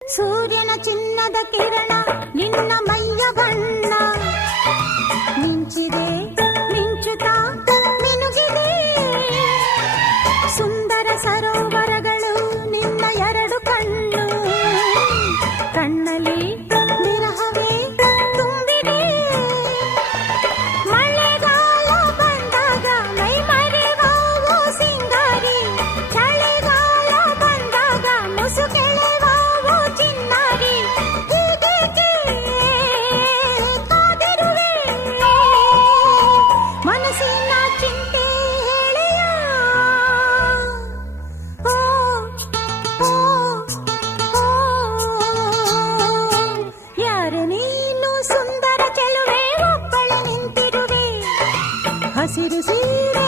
ಸೂರ್ಯನ ಚಿನ್ನದ ಕಿರಣ ನಿನ್ನ ಮೈಯ ಬಣ್ಣ ಮಿಂಚಿದೆ ಮಿಂಚುತ್ತಾ ಮಿನುಗಿದೆ ಸುಂದರ ಸರೋ ತರುಣಿನು ಸುಂದರ ಚಲುವೆ ಒಬ್ಬಳ ನಿಂತಿರುವೆ ಹಸಿರು ಸೀರೆ